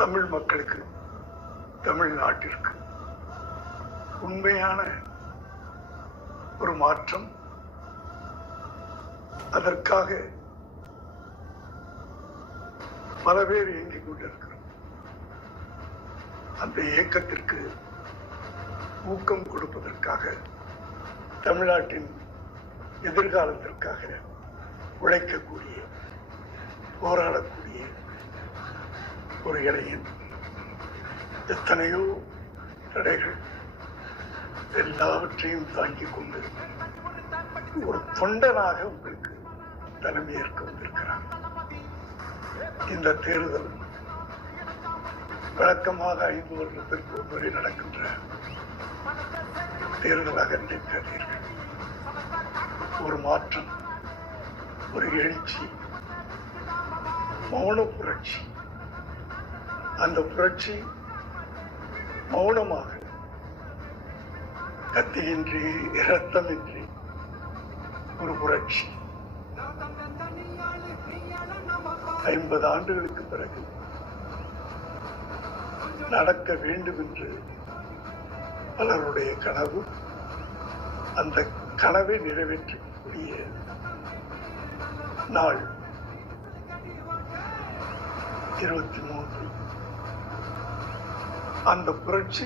தமிழ் மக்களுக்கு, தமிழ்நாட்டிற்கு உண்மையான ஒரு மாற்றம், அதற்காக பல பேர் இயங்கிக் கொண்டிருக்கிறோம். அந்த இயக்கத்திற்கு ஊக்கம் கொடுப்பதற்காக, தமிழ்நாட்டின் எதிர்காலத்திற்காக உழைக்கக்கூடிய, போராடக்கூடிய ஒரு இளைஞன். எத்தனையோ தடைகள் எல்லாவற்றையும் தாங்கிக் கொண்டு ஒரு தொண்டனாக உங்களுக்கு தலைமையேற்க வந்திருக்கிறார். இந்த தேர்தல் வழக்கமாக 5 வருடத்திற்கு ஒரு முறை நடக்கின்ற தேர்தலாக நினைக்காதீர்கள். ஒரு மாற்றம், ஒரு எழுச்சி, மௌன புரட்சி. அந்த புரட்சி மௌனமாக, கத்தியின்றி, இரத்தமின்றி ஒரு புரட்சி. 50 ஆண்டுகளுக்கு பிறகு நடக்க வேண்டும் என்று பலருடைய கனவு. அந்த கனவை நிறைவேற்றக்கூடிய நாள் 23. அந்த புரட்சி